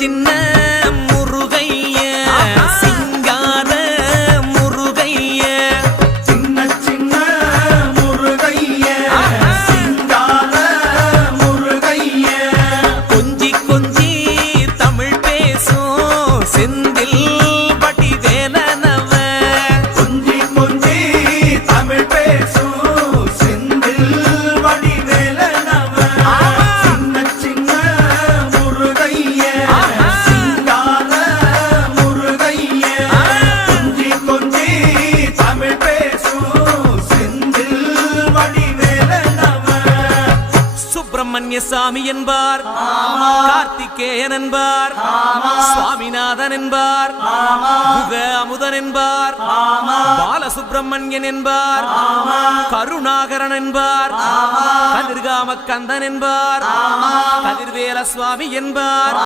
சின்ன முருகைய சிங்கார முருகைய சின்ன சின்ன முருகைய சிங்கார முருகைய கொஞ்சி கொஞ்சி தமிழ் பேசும் செந்தில் பட்டி வேலனவ கொஞ்சி கொஞ்சி தமிழ் பேசும் செந்தில் வடி வேலனவ சின்ன சின்ன முருகைய சிங்கார முருகைய கொஞ்சி கொஞ்சி தமிழ் பேசும் செந்தில் வடி வேலனவ சுப்பிரமணிய சாமி என்பார், கார்த்திகேயன் என்பார், சுவாமிநாதன் என்பார், முக அமுதன் என்பார், பாலசுப்பிரமணியன் என்பார், கருணாகரன் என்பார், கதிர்காம கந்தன் என்பார், கதிர்வேல சுவாமி என்பார்.